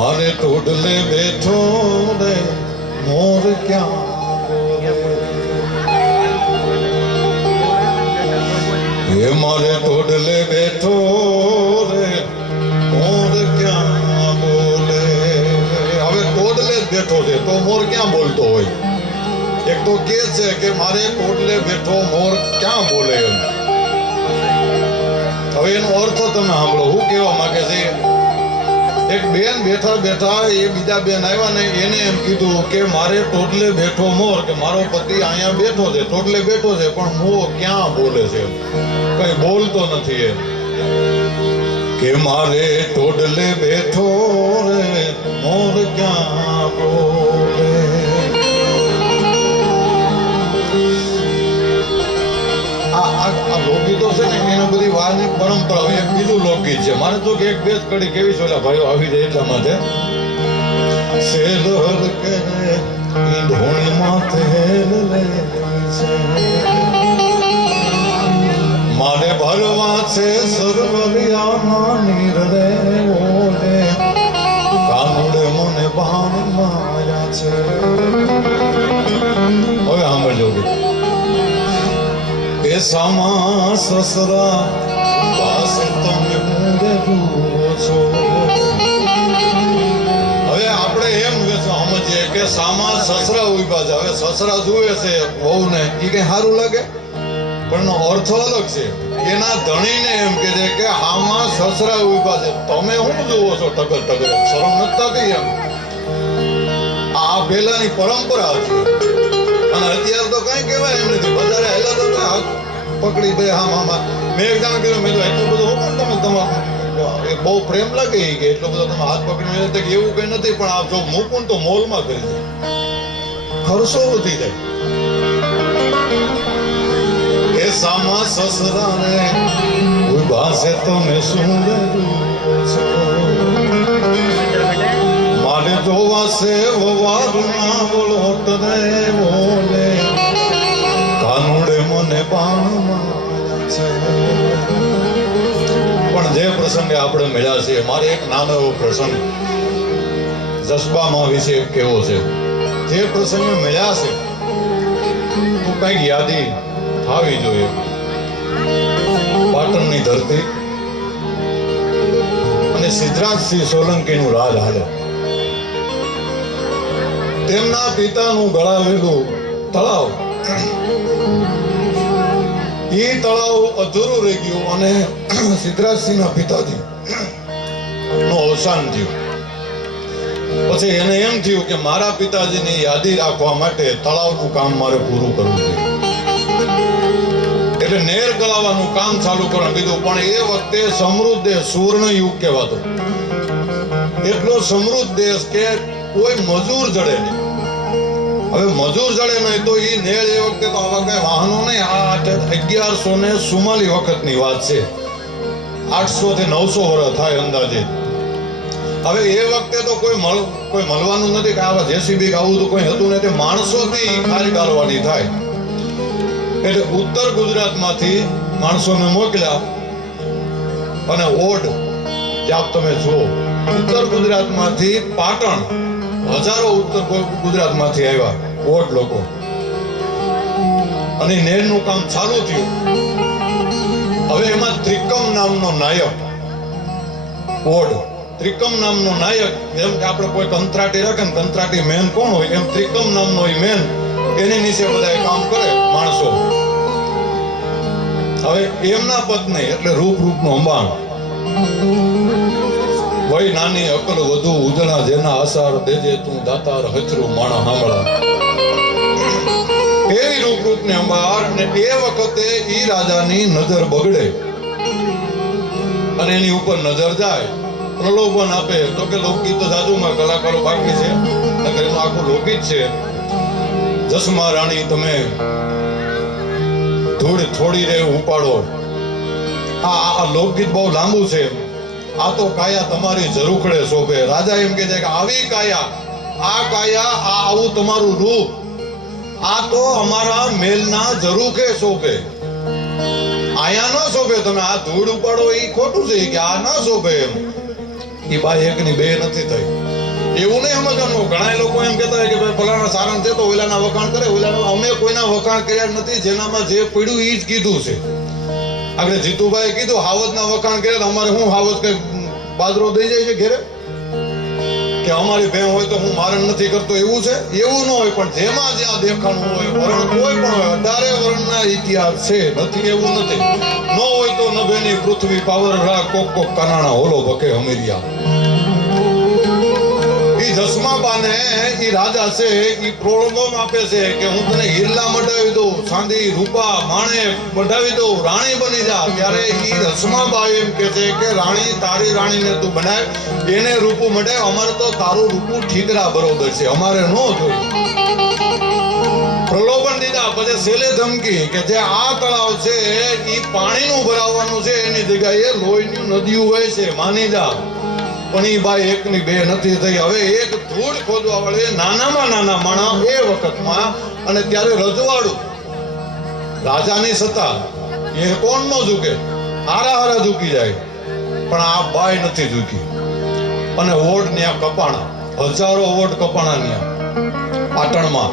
મારે ટોડલે બેઠો રે મોર ક્યાં બોલે, એ મારે ટોડલે બેઠો રે મોર ક્યાં બોલે. હવે ટોડલે જ બેઠો છે તો મોર ક્યાં બોલતો હોય? એક તો કે છે કે મારે ટોડલે બેઠો મોર ક્યાં બોલે એમ. હવે એનો અર્થ તમે સાંભળો. શું કહેવા માંગે છે? એક બેન બેઠા બેઠા એ બીજા બેન આવ્યા ને એને એમ કીધું કે મારે ટોડલે બેઠો મોર, કે મારો પતિ અહીંયા બેઠો છે, ટોડલે બેઠો છે, પણ મોર ક્યાં બોલે છે? કઈ બોલતો નથી એમ. કે મારે ટોડલે બેઠો રે મોર ક્યાં બોલે. આ લોકગીતો છે ને એના બધી વારની પરંપરા. એક બીજું લોકગીત છે, મારે તો એક બે જ કડી કેવી છે, ઓલા ભાઈઓ આવી જાય એટલા માટે. સેલર કે ઢોણી માથે મારે ભરવા છે સરવરિયાના નીર રે ઓલે, કાનુડે મને બાણ માયા છે. હવે સાંભળજો કે સામા સસરા પાસે તમે મૂંગે જુઓ છો. હવે આપણે એમ સમજીએ કે સામા સસરા ઉભા છે. હવે સસરા જુએ છે વહુને, એ કઈ સારું લાગે? પણ એનો અર્થ અલગ છે. એના ધણીને એમ કે છે કે આમાં સસરા ઉભા છે, તમે શું જુઓ છો ટગર ટગર? શરમ નથી થતી એમ? આ પહેલાની પરંપરા હતી અને અત્યારે તો કઈ કહેવાય એમ નથી. બજારે હેલા તો હાથ પકડી દે. હા મેં એક જાણ કર્યું, મેં તો એટલું બધું હું તમે તમારું બહુ પ્રેમ લાગે કે એટલો બધો તમે હાથ પકડી કે એવું કઈ નથી, પણ આ જો મૂકું તો મોલમાં કરી દે, ખર્ચો વધી જાય. એ સામા સસરા ને ઉભા છે તમે શું મારે જોવા છે વવારના બોલોટ રે બોલે, કાનુડે મને બાણ માર્યા છે. પણ જે પ્રસંગે આપણે મળ્યા છીએ, મારે એક નાનો એવો પ્રસંગ જસબામાં વિશે કેવો છે. જે પ્રસંગે મળ્યા છે તો કઈક યાદી થવી જોઈએ. પાટણની ધરતી અને સિદ્ધરાજસિંહ સોલંકીનું રાજ હાલે. તેમના પિતાનું ગળાવેલું તળાવ, એ તળાવ અધૂરું રહી ગયું અને સિદ્ધરાજસિંહના પિતાજી નું અવસાન થયું. પછી એને એમ થયું કે મારા પિતાજીની યાદી રાખવા માટે તળાવનું કામ મારે પૂરું કરવું જોઈએ. એટલે નેર ગળાવવાનું કામ ચાલુ કરવાનું કીધું. પણ એ વખતે સમૃદ્ધ દેશ, સુવર્ણ યુગ કહેવાતો, એટલો સમૃદ્ધ દેશ કે કોઈ મજૂર જડે નહીં. હવે મજૂર જડે નહીં તો એ નેળ એ વખતે તો આવા કઈ વાહનો નહીં. આ 1144 વખતની વાત છે. 800 થી 900 વર્ષ થાય અંદાજે. હવે એ વખતે તો કોઈ મળવાનું નથી કે આવા જેસીબી આવું તો કોઈ હતું નથી. માણસોથી ખાલી ગાળવાની થાય. એટલે ઉત્તર ગુજરાતમાંથી માણસોને મોકલ્યા અને ઓડ જ્યાં તમે જુઓ, ઉત્તર ગુજરાતમાંથી પાટણ હજારો ઉત્તર ગુજરાતમાંથી આવ્યા ઓડ લોકો અને નેરનું કામ ચાલુ થયું. હવે એમાં ત્રિકમ નામનો નાયક, ઓડ ત્રિકમ નામનો નાયક, જેમ કે આપણે કોઈ કંત્રાટી રાખે ને, કંત્રાટી મેન કોણ હોય, એમ ત્રિકમ નામનો એ મેન, એની નીચે બધા કામ કરે માણસો. હવે એમના પત્ની એટલે રૂપનું અંબાણ, વય નાની અકલ વધુ ઉજળા જેના આસાર દેજે તું દાતાર હચરું માણા હામળા. એવી રૂપની અંબાર. અને એ વખતે ઈ રાજાની નજર બગડે અને એની ઉપર નજર જાય, પ્રલોભન આપે. તો કે લોકગીત તો જાજુમાં કલાકારો બાકી છે, નકર એનું આખું લોકગીત છે. જસમા રાણી તમે ધૂળ થોડી રે ઉપાડો. આ લોકગીત બહુ લાંબુ છે. આ તો કાયા તમારી ઝરૂખડે શોભે. રાજા એમ કહે છે કે આવી કાયા, આ કાયા, આ આવું તમારું રૂપ, આ તો અમારા મેલના ઝરૂખે શોભે. આયા ન શોભે. તમે ધૂળ ઉપાડો એ ખોટું છે કે આ ન શોભે એમ. એ બાઈ એકની બે નથી થઈ. એવું નહીં સમજવાનું. ઘણા લોકો એમ કહેતા હોય કે ભાઈ ફલાણા સારણ છે તો ઓલાના વખાણ કરે, ઓલાના. અમે કોઈના વખાણ કર્યા નથી. જેનામાં જે પડ્યું એ જ કીધું છે. આગળ જીતુભાઈ કીધું હાવજના વખાણ કર્યા, અમારે હું હાવજ કઈ બાજરો દઈ જાય છે ઘેરે કે અમારી ભેં હોય તો હું મારણ નથી કરતો, એવું છે? એવું ન હોય. પણ જેમાં જ્યાં દેખાણું હોય, વરણ કોઈ પણ હોય, 18 વર્ણના ઇતિહાસ છે, નથી એવું નથી. ન હોય તો નભેની પૃથ્વી પાવર રા કોક કોક કાનાણા હોલો ભકે હમીરિયા. ઈ જસમાબાને ઈ રાજા છે ઈ પ્રોલોગમ આપે છે કે હું તને હિરલા મઢાવી દઉં, ચાંદી રૂપા માણે મઢાવી દઉં, રાણી બની જા. ત્યારે ઈ રસમાબા એમ કે છે કે રાણી, તારી રાણીને તું બનાવ, એને રૂપું મઢાવ. અમારે તો તારું રૂપું ઠીકરા બરોબર છે, અમારે ન જોયું. પ્રલોભન દીધા. પછી છેલ્લે ધમકી કે જે આ તળાવ છે ઈ પાણીનું ભરાવાનું છે, એની જગ્યાએ લોહીની નદીઓ વહે છે, માની જા. પણ ઈ બાઈ એકની બે નથી થઈ. હવે એક ધૂળ ખોદવા વાળી નાનામાં નાના માણસ એ વખતમાં, અને ત્યારે રજવાડું રાજાની સત્તા એ કોણ નો ઝૂકે? હારા હારા ઝૂકી જાય. પણ આ બાઈ નથી ઝૂકી. અને વોટ ન્યા કપાણા, હજારો વોટ કપાણા ન્યા પાટણમાં,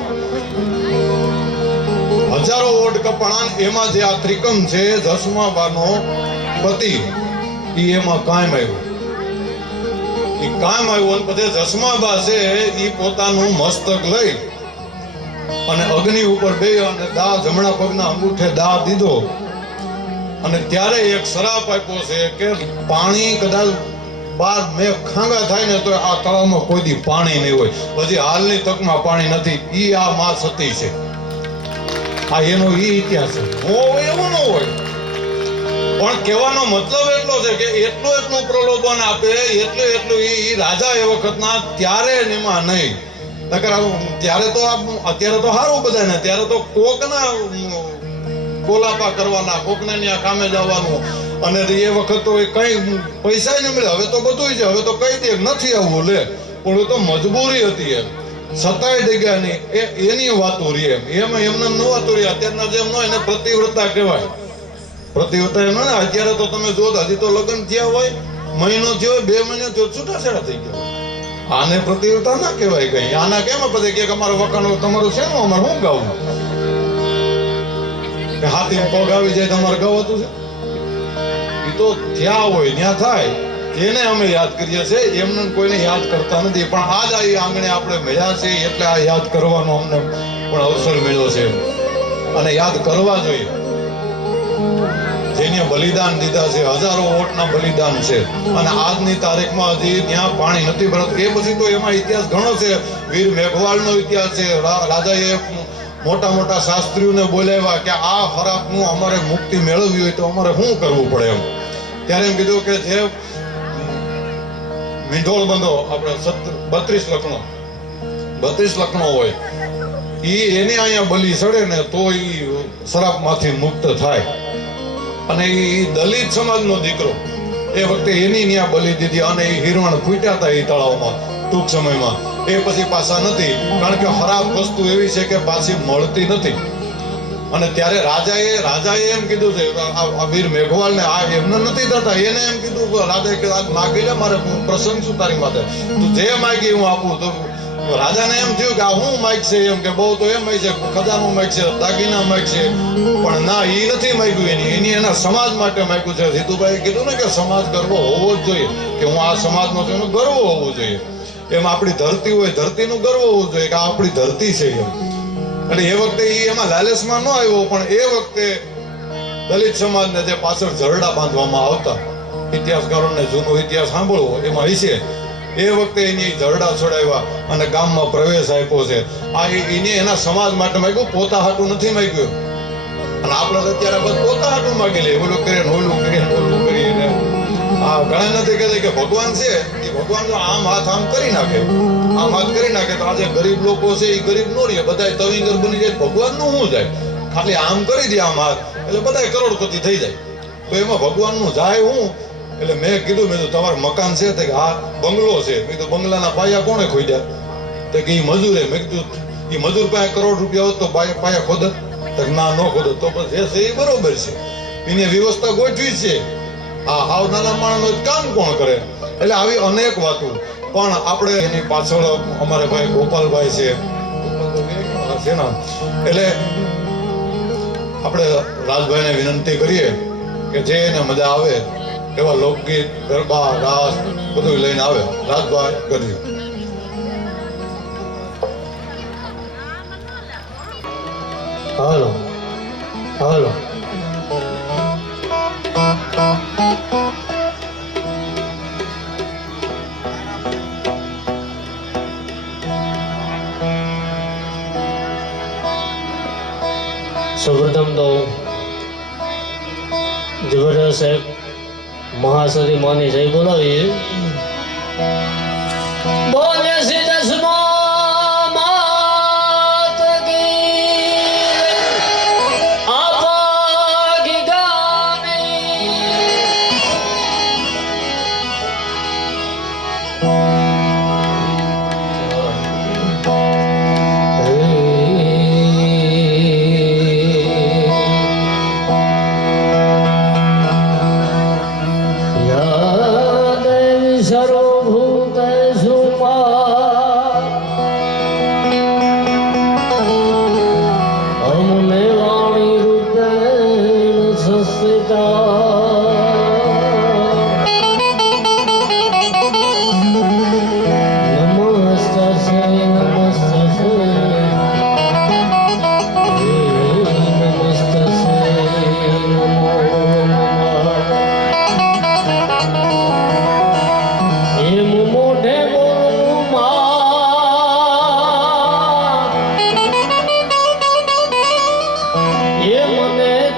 હજારો વોટ કપાણા. એમાં જે આ ત્રિકમ છે જસમાબાનો પતિ, ઈ એમાં કાયમ આવ્યો. ઈ કામ આવ્યું. અને પછી જસમાબા છે ઈ પોતાનું મસ્તક લઈ અને અગ્નિ ઉપર બેહ્યો અને દા જમણા પગના અંગૂઠે દા દીધો. અને ત્યારે એક શ્રાપ આપ્યો છે કે પાણી કદાચ બાર મેં ખાંગા થાય ને તો આ તળાવમાં કોઈ દી પાણી નહીં હોય. હજી હાલની તકમાં પાણી નથી. ઈ આ માં સતી છે. આ એનો ઈ ઇતિહાસ છે. એવું ન હોય. પણ કહેવાનો મતલબ એટલો છે કે એટલું પ્રલોભન આપે, એટલું ઈ રાજા એ વખતના, ત્યારે એમાં નહીં. ત્યારે તો અત્યારે તો સારું બધાને, ત્યારે તો કોકના કોલાપા કરવાના, કોકને ત્યાં કામે જવાનું. અને એ વખત તો કઈ પૈસા ન મળે. હવે તો બધું છે. હવે તો કઈ દે નથી આવવું લે. પણ એ તો મજબૂરી હતી એમ. સતાય જગ્યાની એની વાતો રહી એમ. એમાં એમને ન વાતો રહી. અત્યારના જેમ ન એને પ્રતિવ્રતા કહેવાય. પ્રતિવ્રતા એમ ને. અત્યારે તો તમે જો હજી તો લગ્ન થયા હોય, મહિનો થયો હોય, 2 મહિના થયો, છૂટાછેડા થઈ ગયા. આને પ્રતિવ્રતા ના કહેવાય કઈ. આના કેમ પછી કે અમારું વખાણ તમારું છે ને, અમારે શું ગાવું? હાથી પગ આવી જાય તમારે ગાવાતું છે? એ તો ત્યાં હોય ત્યાં થાય. એને અમે યાદ કરીએ છીએ, એમને કોઈને યાદ કરતા નથી. પણ આજ આ આંગણે આપણે મળ્યા છે એટલે આ યાદ કરવાનો અમને પણ અવસર મળ્યો છે. અને યાદ કરવા જોઈએ. જેને બલિદાન દીધા છે, હજારો વોટના બલિદાન છે. અને આજની તારીખમાં હજી ત્યાં પાણી નથી ભરાતું. એ પછી તો એમાં ઇતિહાસ ઘણો છે. વીર મેઘવાળનો ઇતિહાસ છે. રાજાએ મોટા મોટા શાસ્ત્રીઓને બોલાવ્યા કે આ ખરાબનું અમારે મુક્તિ મેળવવી હોય તો અમારે શું કરવું પડે એમ. ત્યારે એમ કીધું કે જે મીંઢોળ બંધો આપણે 32 લખણો હોય એની અહીંયા બલી ચડે ને તો એ શરાબમાંથી મુક્ત થાય. અને એ દલિત સમાજનો દીકરો એ વખતે એની ન્યા બલી દીધી. અને એ હિરવણ ફૂટ્યા હતા એ તળાવમાં ટૂંક સમયમાં. એ પછી પાછા નથી. કારણ કે ખરાબ વસ્તુ એવી છે કે પાછી મળતી નથી. અને ત્યારે રાજાએ એમ કીધું છે, આ વીર મેઘવાળને આ એમને નથી થતા. એને એમ કીધું રાજાએ કે આજ માગી લે, મારે પ્રસંગ છું તારી માથે, તું જે માગી હું આપું. તો રાજાને એમ થયું કે આ હું માગશે એમ, કે બહુ તો એમ છે ખજાનો માગશે, દાગીના માગશે. પણ ના, એ નથી માગ્યું. એની એના સમાજ માટે માગ્યું છે. જીતુભાઈ કીધું ને કે સમાજ ગર્વ હોવો જ જોઈએ, કે હું આ સમાજનો છું, એનો ગર્વ હોવો જોઈએ. એમ આપણી ધરતી હોય, ધરતીનું ગર્વ હોવું જોઈએ કે આ આપણી ધરતી છે એમ. અને એ વખતે એમાં લાલચમાં ન આવ્યો. પણ એ વખતે દલિત સમાજને જે પાછળ ઝરડા બાંધવામાં આવતા, ઇતિહાસકારોને જૂનો ઇતિહાસ સાંભળવો એમાં હશે. એ વખતે એની ઝરડા છોડાવ્યા અને ગામમાં પ્રવેશ આપ્યો છે. આ એને એના સમાજ માટે માગ્યું, પોતા હાટું નથી માગ્યું. અને આપણે તો અત્યારે બસ પોતા હાટું માગી લે, ઓલું કરીએ ઓલું કરીએ ઓલું કરીએ. આ ઘણા નથી કહેતા કે ભગવાન છે એ ભગવાન જો આમ હાથ આમ કરી નાખે, આમ હાથ કરી નાખે તો આજે ગરીબ લોકો છે એ ગરીબ નો રહે, બધા તવિંગર બની જાય. ભગવાન નું શું જાય? ખાલી આમ કરી દે આમ હાથ એટલે બધા કરોડપતિ થઈ જાય. તો એમાં ભગવાન નું જાય હું? એટલે મેં કીધું, મેં તો તમારું મકાન છે? કે હા બંગલો છે. મેં તો બંગલાના પાયા કોણે ખોદ્યા? તો કે એ મજૂરે. મેં કીધું એ મજૂર પાસે કરોડ રૂપિયા હોત તો પાયા ખોદત? તો ના, ન ખોદત. તો પછી જે છે એ બરોબર છે, એની વ્યવસ્થા ગોઠવી છે. આ હાવ નાના માણસનું કામ કોણ કરે? એટલે આવી અનેક વાતો પણ આપણે એની પાછળ અમારે ભાઈ ગોપાલભાઈ છે ને, એટલે આપણે રાજભાઈને વિનંતી કરીએ કે જે એને મજા આવે એવા લોકગીત, ગરબા, રાસ બધું લઈને આવે. રાજભાઈ કરીએ. હાલો હાલો. સૌપ્રથમ તો જબરદસ્ત સાહેબ મહાસતી માની જય બોલાવીએ. બોલે શ્રી દસમા માત કી આપાગી ગામી.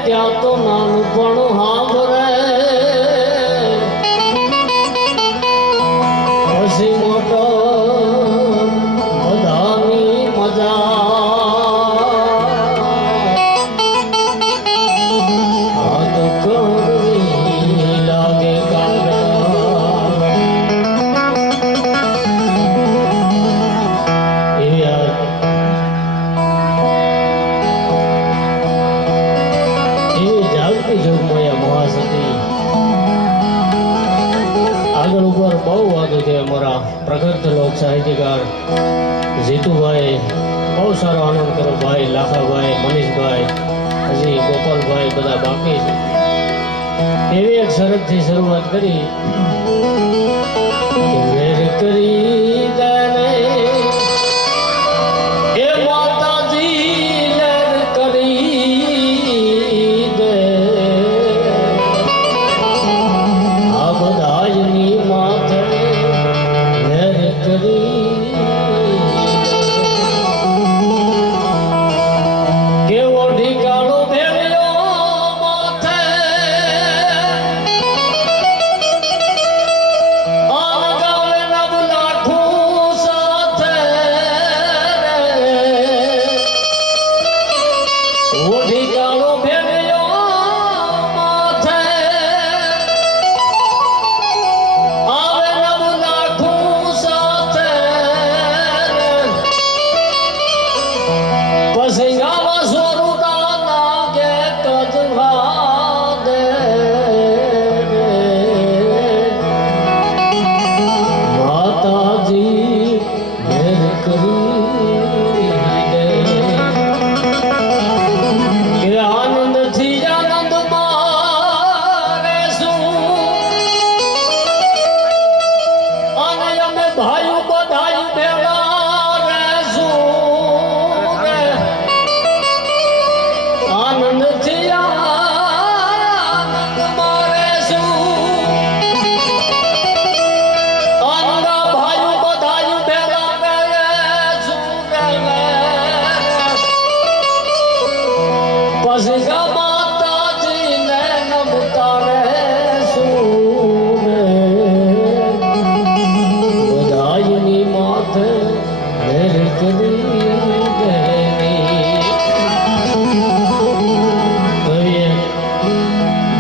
ત્યાં તો નાનપણ હાંભરે પછી મોટો બધાની મજા. હાથ કરવી લાગે કાગડા એ યાર આગળ ઉપર બહુ વાતો છે. અમારા પ્રગટ લોક સાહિત્યકાર જીતુભાઈ બહુ સારો આનંદ કરો, ભાઈ લાખાભાઈ, મનીષભાઈ, હજી ગોપાલભાઈ બધા બાકી છે. એવી એક શરતથી શરૂઆત કરી કે મેર કરી દેને એ માતાજી લેર કરી દે. આ બધાની માથે લેર કરી કેવો ઢીકાણો ભેળ્યો માથે આન ગાવે નવ લાખું સાથે ઓ ઢીકાણો ભેળ્યો માથે આવે નવ લાખું સાથે પછી ગાવા સોરુડા નાગે કજવા દે. માતાજી મેર કરી દે કે આનંદથી આનંદમાં રહેશું અને અમે ભાઈઓ બધાય ભેળા રહેશું રે. આનંદથી આનંદમાં રહેશું આનંદા ભાઈઓ બધાય ભેળા રહેશું રે. પછી ગા માતાજીને નમતા રહેશું રે. બધાયની માથે મેર કરી દેની. કવિએ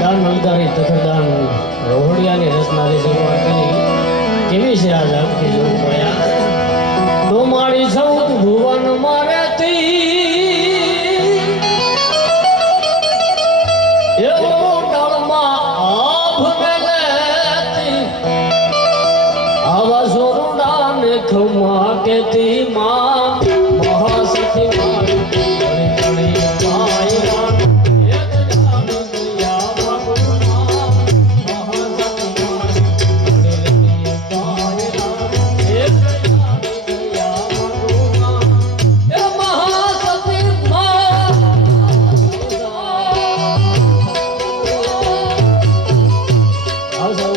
દાન અંકારી તથાદાન રોહડિયાની રચનાની શરૂઆત કરી. કેવી છે આ જાગતી જોવું પડ્યા તો મારી સૌદ ભુવન મારેથી એવો ડાળમાં આભ મેલેતી આવા સોરુડા થુમા કેતી માં મહાસતી મારી તળી તળી પાયરા એક જાન દયા ભગવાન મહાસતી મારી તળી તળી પાયરા એક જાન દયા ભગવાન એ મહાસતી માં આવો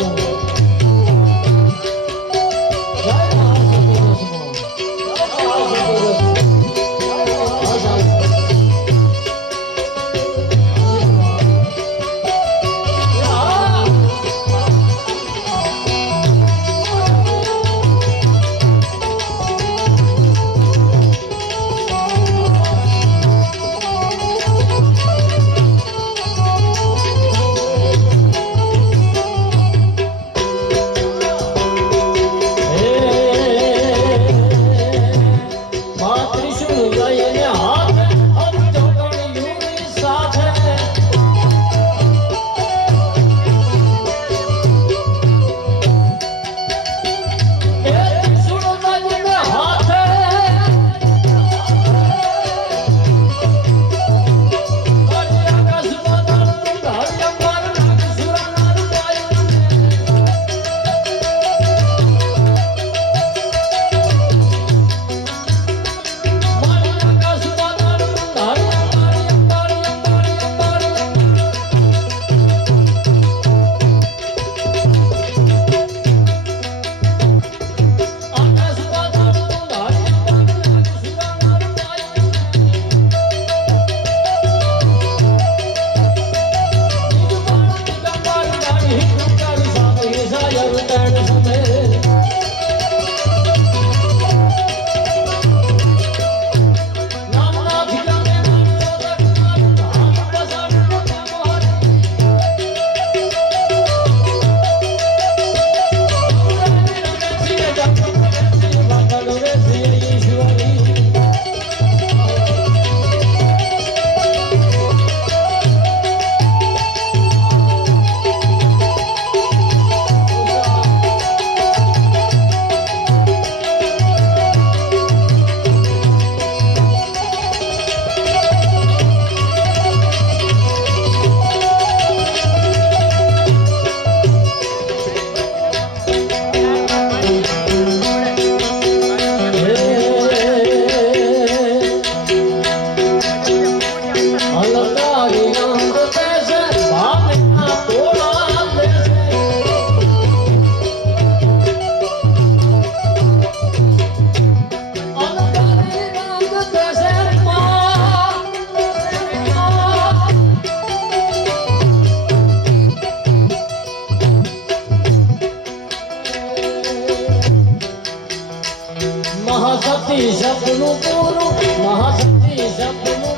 મહાશક્તિ સપનું પૂરું મહાશક્તિ સપનું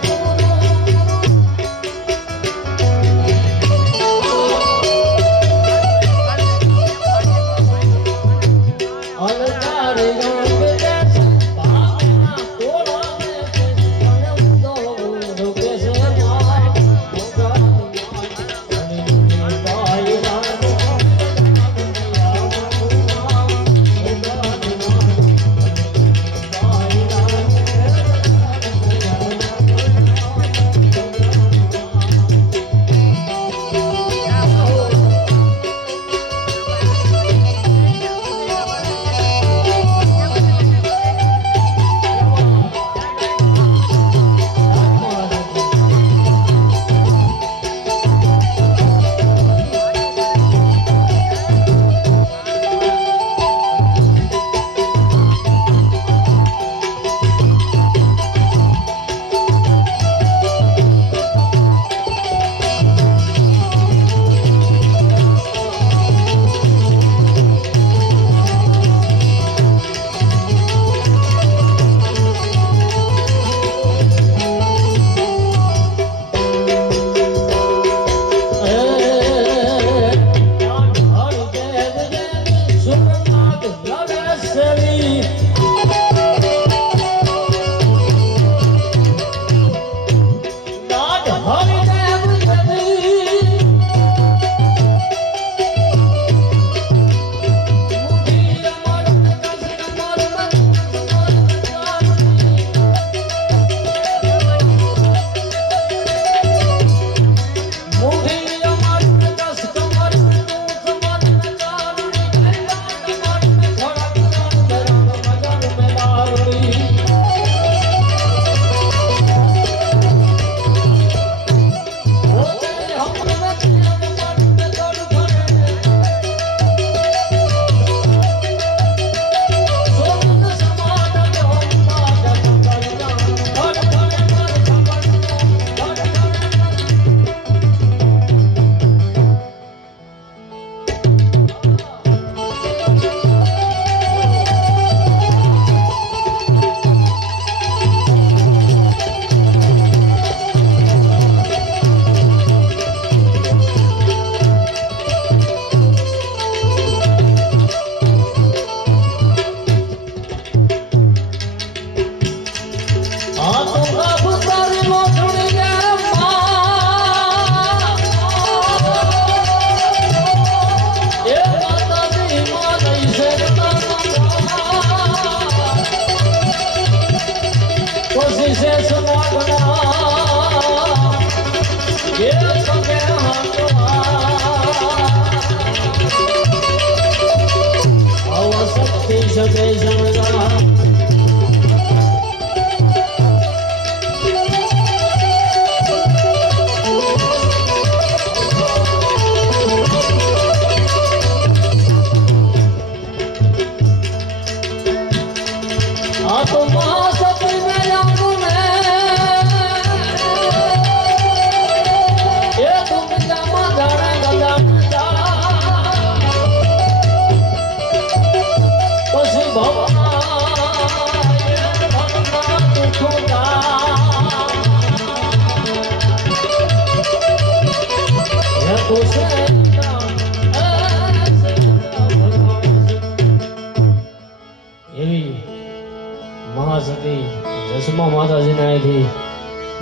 દિવસમાં માતાજીને અહીંથી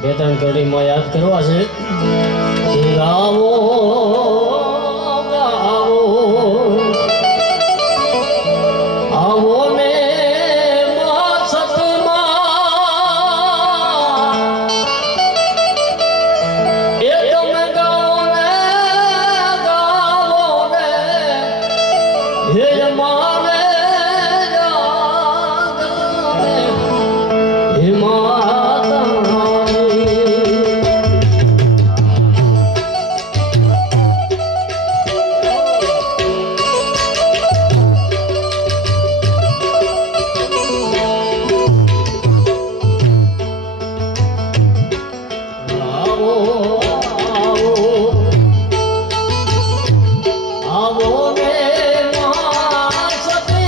બે ત્રણ કડીમાં યાદ કરવા છે. ગાવો ગાવો આવો ને મા સતમાં એ તમે ગાવો ને હે માને જાગને હે માતાની. આવો આવો આવો ને મા સતી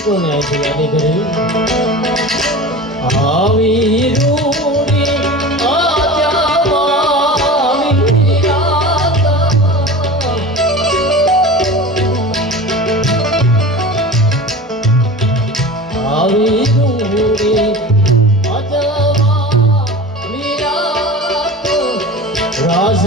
ગીતોને અહીંથી યાદી કરી આવી રૂડી આજાવાની રાત આવી રૂડી આજાવાની રાત રાજ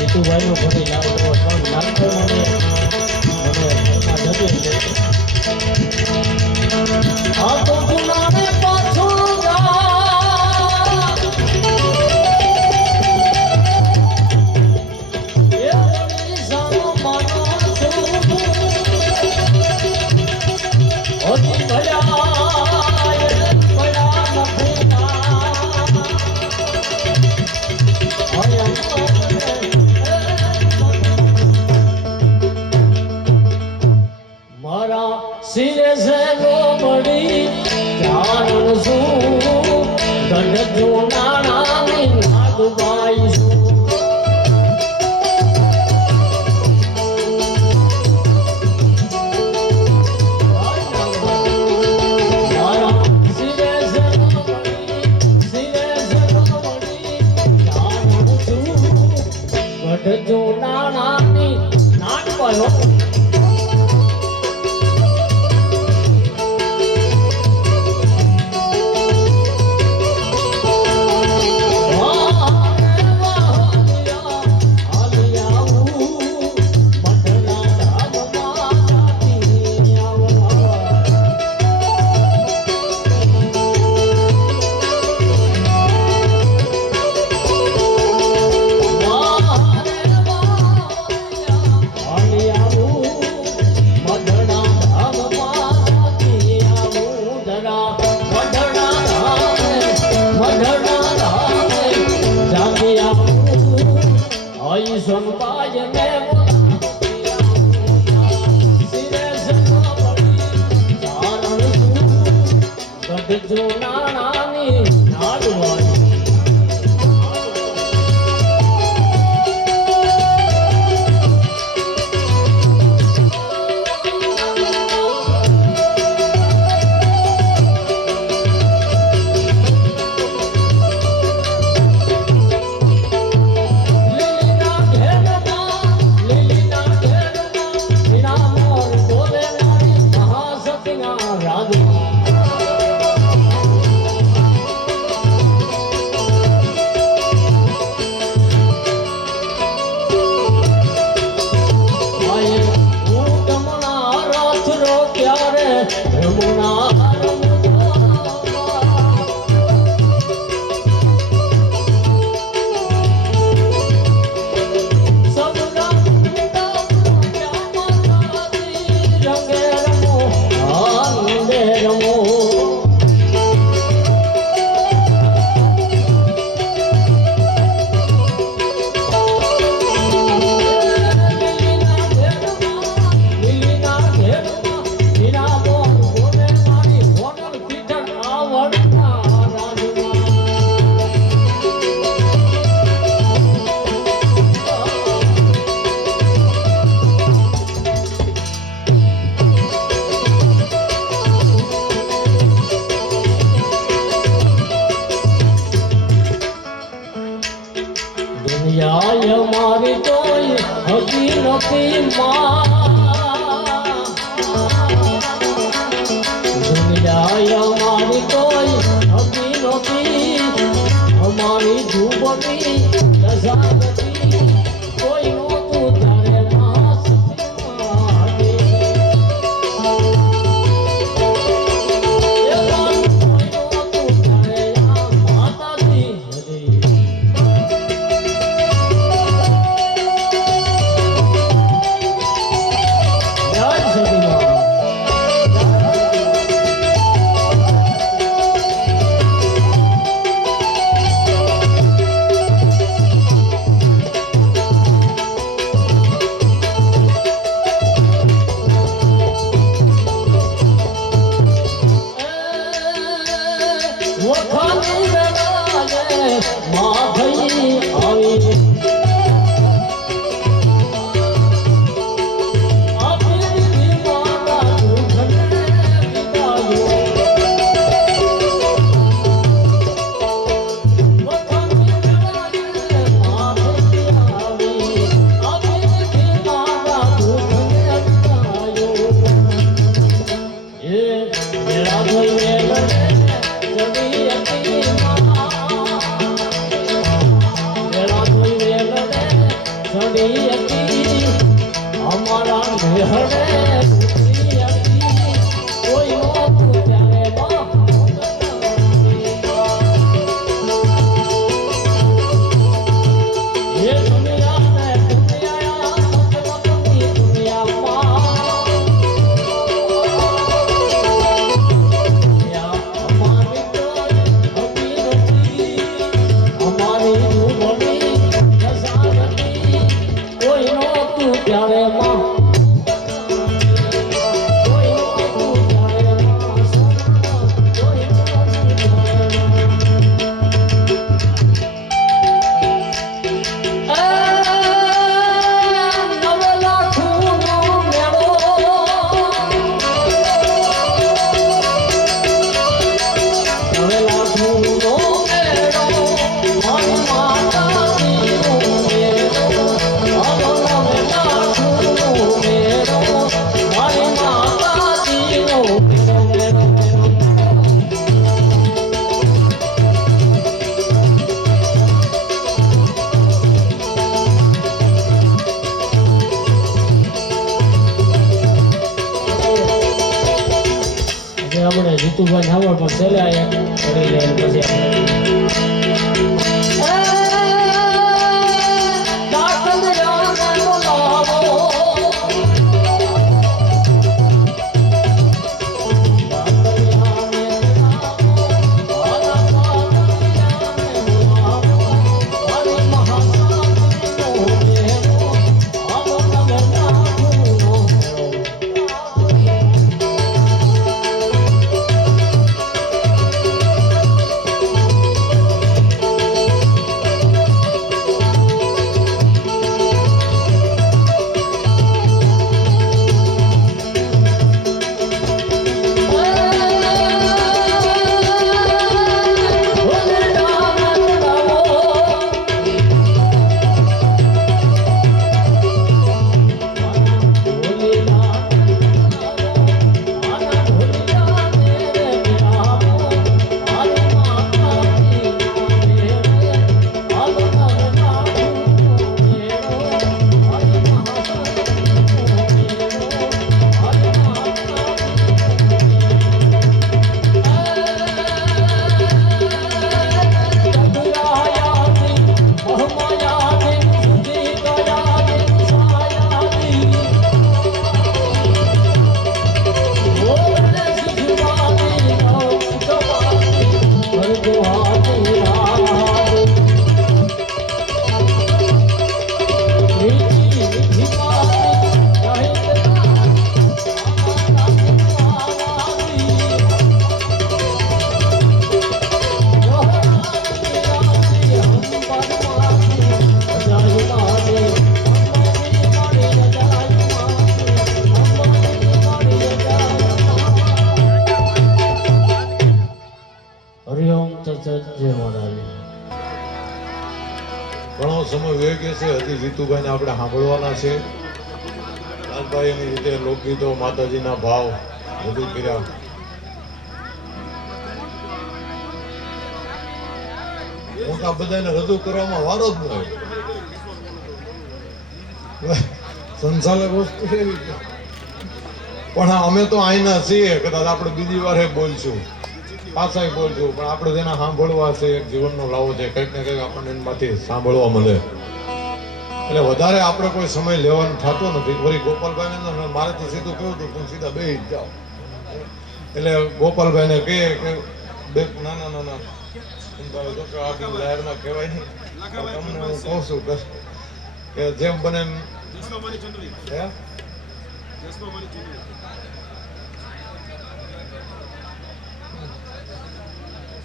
જીતુભાઈનો ઘણી લાગતો પણ લાગતો મને ઘરમાં જતી આ તો ગુનાને પાછો જા એ વળી માનો છું ઓતી ભયા સિરે સે ગોમડી જાણ છું ગઢ જોનાણાની નાદુબાઈ છું સિરે સે ગોમડી જાણ છું ગઢ જોનાણાની નાદુબાઈ દુનિયા મારી કોઈ હતી નથી માં, દુનિયા મારી કોઈ હતી નથી, અમારી જુબની દશા હતી, કોઈ નહોતું ત્યારે માં સતી આપણે જીતુભાઈ ધાવડ પણ છેલ્લે આયા કરી લે પછી ઘણો સમય વહી ગયો છે. હજી જીતુભાઈને આપણે સાંભળવાના છે. રાજભાઈની રીતે લોકગીતો, માતાજીના ભાવ બધું કર્યા. મોટા બધાને રજૂ કરવામાં વારો જ ન હોય. સંચાલક વસ્તુ એવી છે. પણ અમે તો અહીંના છીએ, કદાચ આપણે બીજી વારે બોલશું, પાછા બોલશું, પણ આપણે જેના સાંભળવા છે, એક જીવનનો લાવો છે, કંઈક ને કંઈક આપણને એમાંથી સાંભળવા મળે. એટલે વધારે આપણે કોઈ સમય લેવાનો થતો નથી. ફરી ગોપાલભાઈને મારે તો સીધું કહ્યું હતું તમે સીધા બેસી જ જાઓ. એટલે ગોપાલભાઈને કહે કે બે ના તો કે આપણી જાહેરમાં કહેવાય નહીં. તમને હું કહું છું કે જેમ બને એમ હે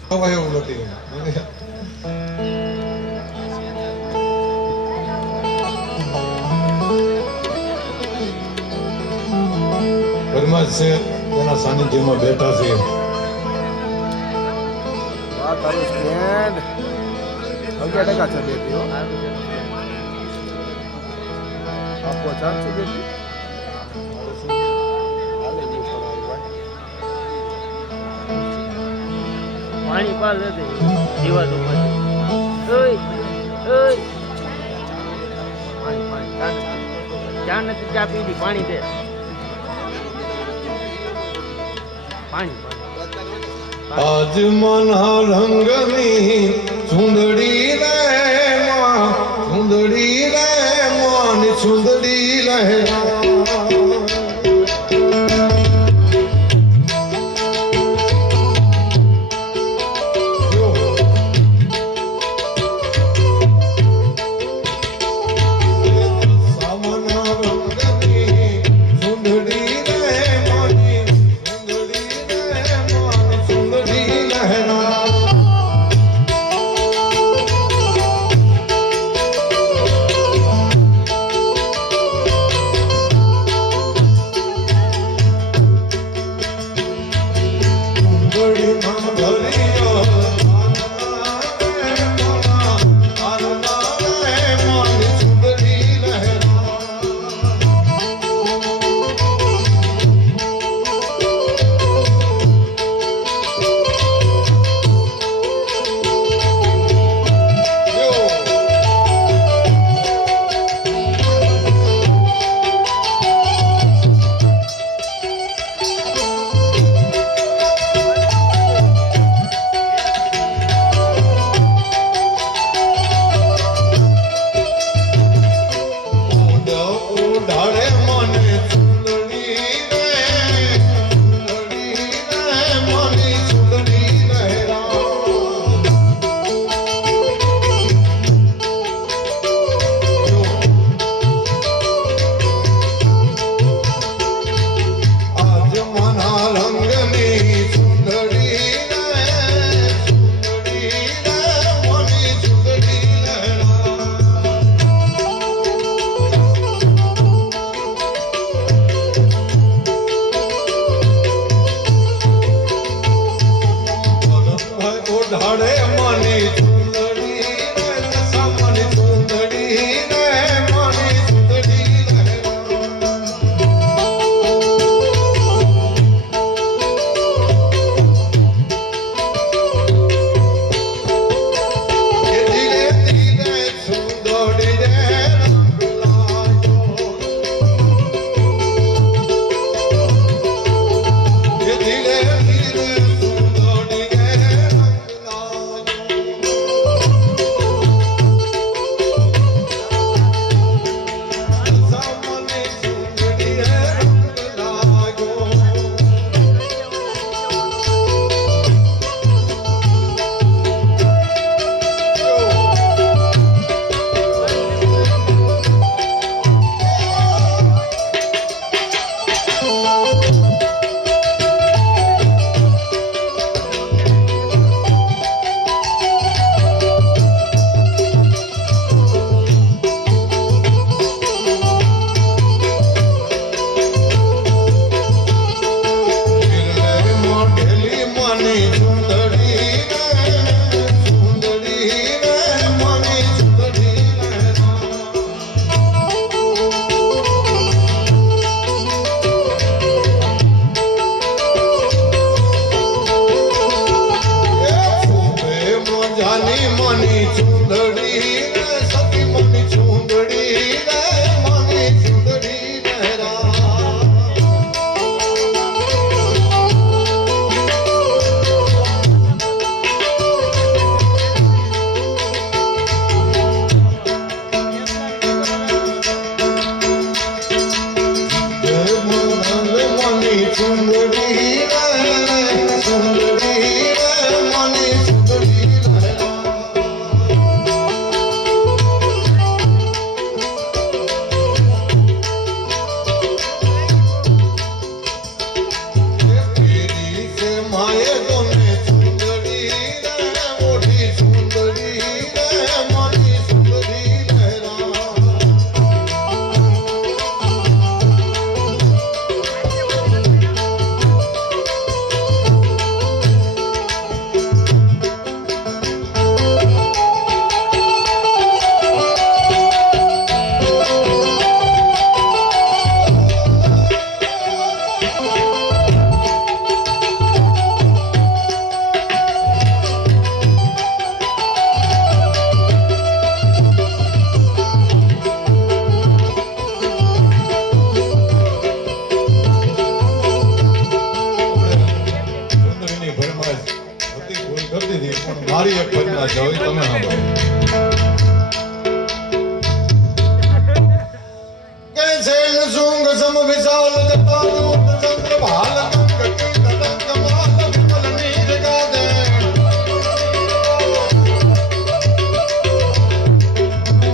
ખવાય એવું નથી. ઘરમાં જ છે, એના સાનિધ્યમાં બેઠા છે. તારું સ્ટેન્ડ 11% છે બેટી હો. આપો ચાલશે બેટી. પાણી પાલ દે જીવા તો ઓય ઓય પાણી ચા નથી, ચા પીધી, પાણી દે, પાણી. આજ મના રંગની સુંદડી રે માં, સુંદડી રે માં, સુંદડી રે માની ચૂંદડી રે સતી માની ચૂંદડી રે માની ચૂંદડી રે રા ચુંદડી રે સુંદરી રે મને સુંદરી રે તેરી સે માયે તોને સુંદરી રે મોઢી સુંદરી રે મને સુંદરી રે રા સુંદરીની ભરમાર હતી ભૂલ કરતી હતી પણ મારી એક ફરમાશ છે હવે તમે સાંભળો કે સેન સુંગ સમ વિશાલ જટાયુત ચંદ્ર ભાલ કંક કીટ તરંગ માલ વિમલ નીર ગાદે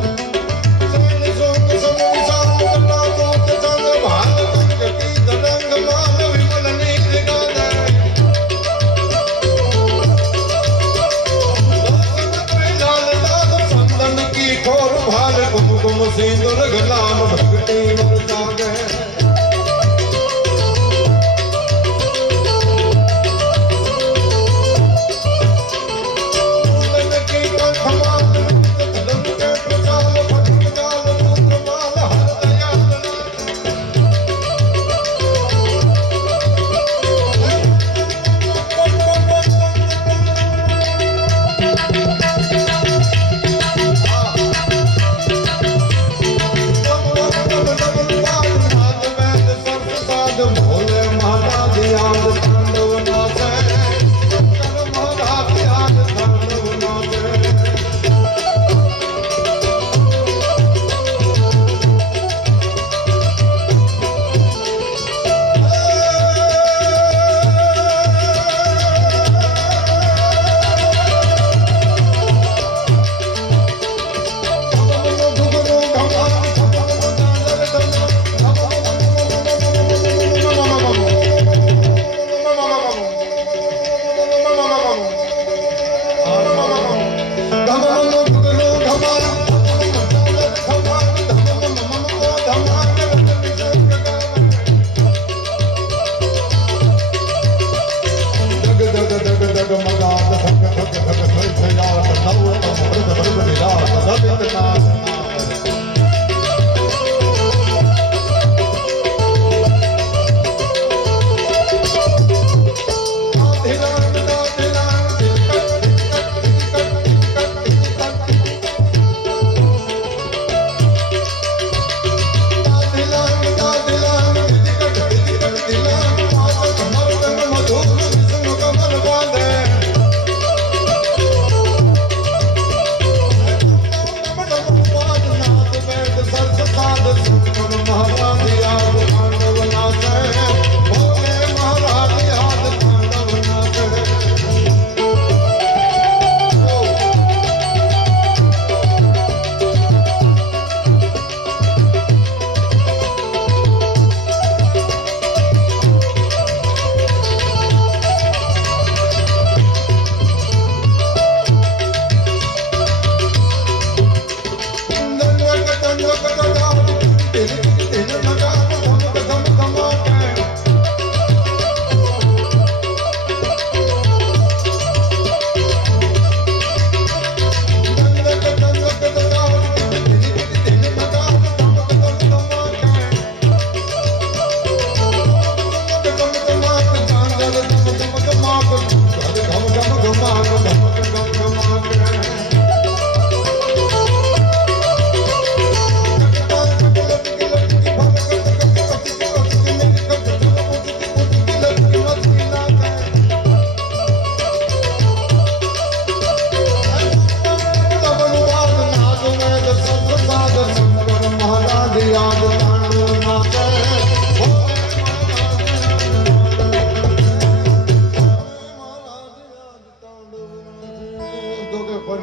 સેન સુંગ સમ વિશાલ જટાયુત ચંદ્ર ભાલ કંક કીટ તરંગ માલ વિમલ નીર ગાદે संदन की खोर भाल कुमकुम सिंदूर गलाम भक्ति वर जागे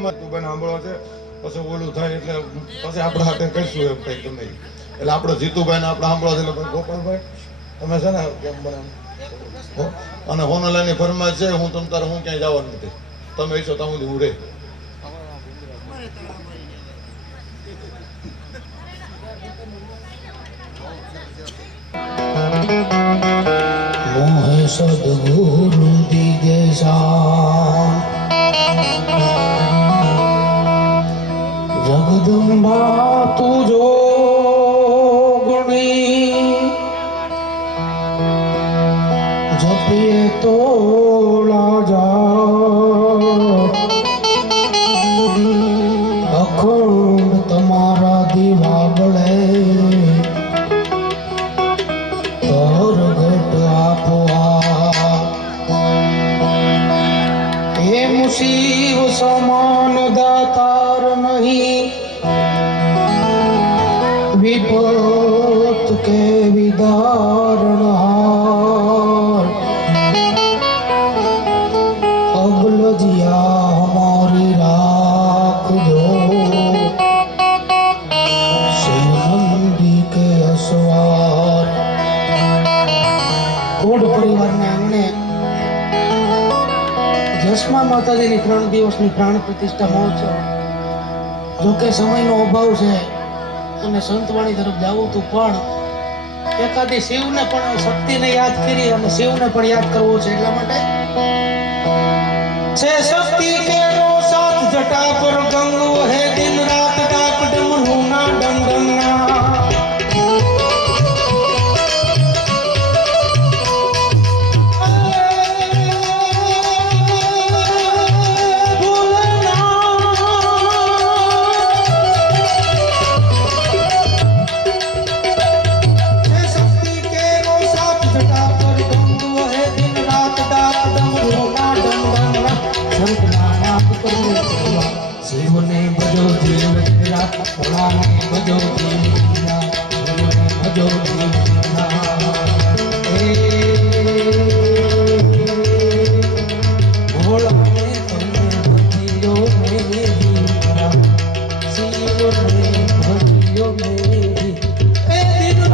ફરમાય તું બેન સાંભળો છે પછી ઓલું થાય એટલે પછી આપણે હાથે કરીશું એમ કંઈક ગમે ઈ. એટલે આપણે જીતુભાઈ ને આપણે સાંભળો છે એટલે ભાઈ ગોપાલભાઈ તમે છે ને કેમ બને હો? અને હોનાલાની ફરમાય છે હું તમ તારે હું ક્યાંય જવાનું નથી તમે ઈચ્છો ત્યાં સુધી હું રે મોહે સદગુરુ દિગેશા જગદંબા તુજો ગુણી જપીએ તો લાજા અખંડ તમારા દીવા બળે શિવ સમાન દાતાર નહીં વિપત કે વિદારણહાર અબલજિયા હમારી રાખજો શિવનંદી કે અસવાર કોડ પરિવારના આંગણે દસમા માતાજીની 3 દિવસની પ્રાણ પ્રતિષ્ઠા મહોત્સવ જો કે સમયનો અભાવ છે અને સંતવાણી તરફ જાવું તું પણ એકાદી શિવને પણ શક્તિને યાદ કરી અને શિવને પણ યાદ કરવો છે એટલા માટે છે શક્તિ કેરો સાથ જટા પર ગંગો હે દિન રાત ડાક ડમરૂના ડંડના શિવને ભજો દેવ તેરા ભોળાને ભજો દેવ તેરા શિવને ભજો દેવ તેરા ભોળાને તમે ભજ્યો મેરા શિવને ભજ્યો મેરી એ દિન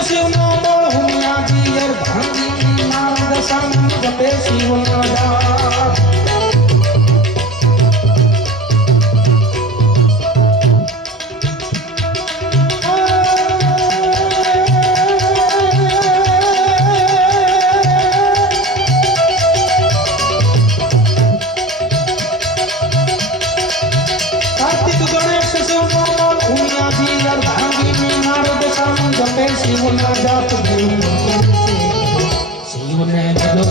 શિવનો બોળ હુમિયાજી યર ભાંગી નાદ સંગ જપે શિવનો જાપ કાર્તિક ગણેશ શિવનો બોળ હુમિયાજી યર ભાંગી નાદ સંગ જપે શિવનો જાપ શિવને ભજો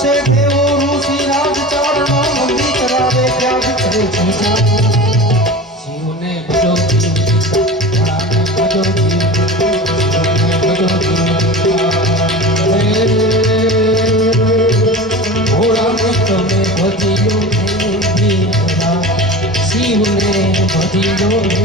છે દેવો ઋષિ રાજ ચારણો મંદી કરાવે ત્યાગ કરે છે જાત. શિવને ભજો જીવ ભોળાને ભજો જીવ શિવને ભજો જીવ ભોળાને તમે ભજી લો ને ભીમરા શિવને ભજી લો ને.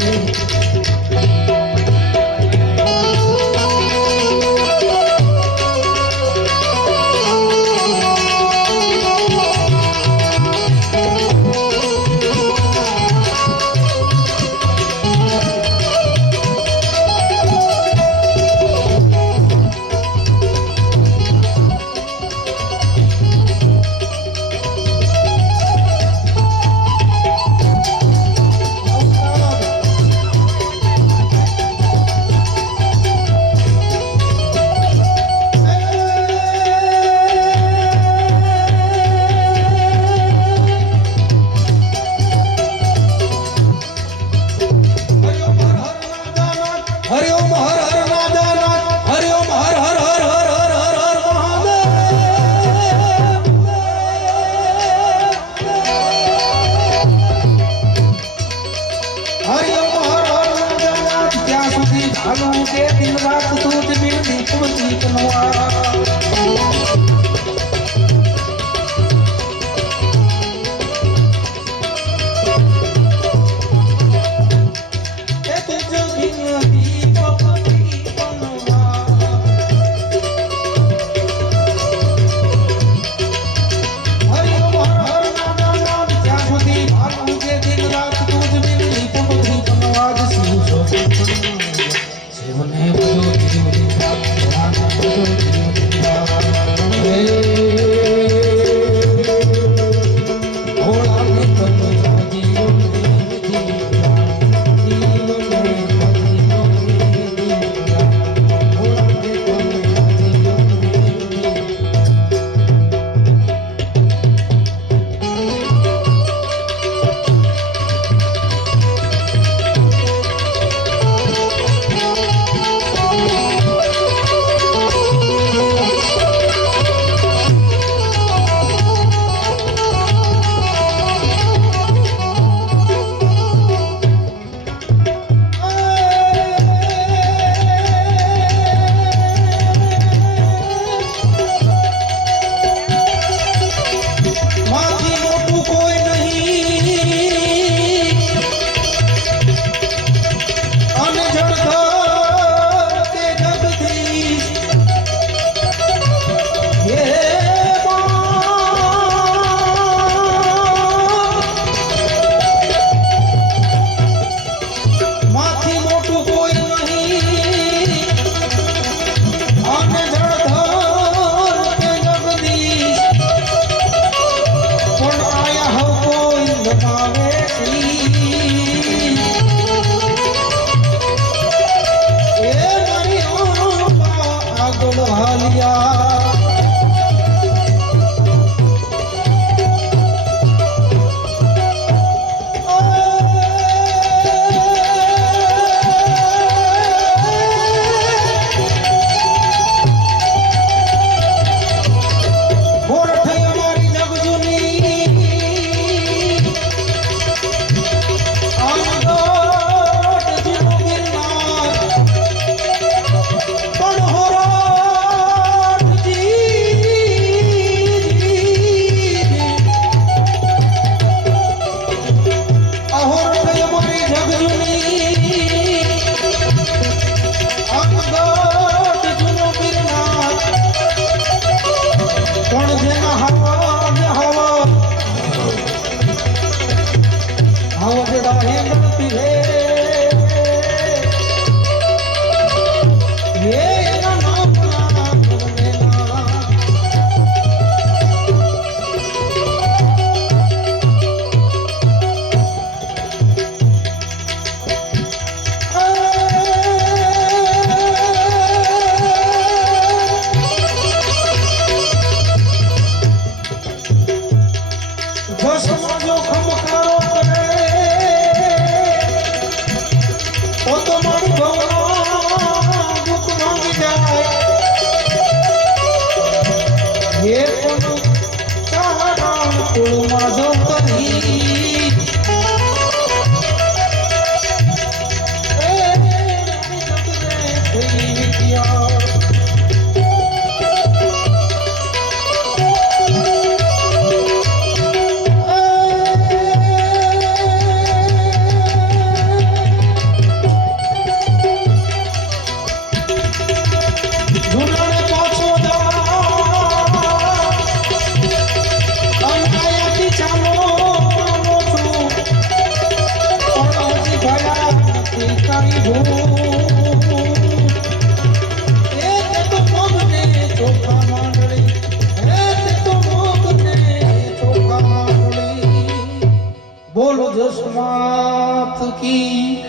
જસમાત કી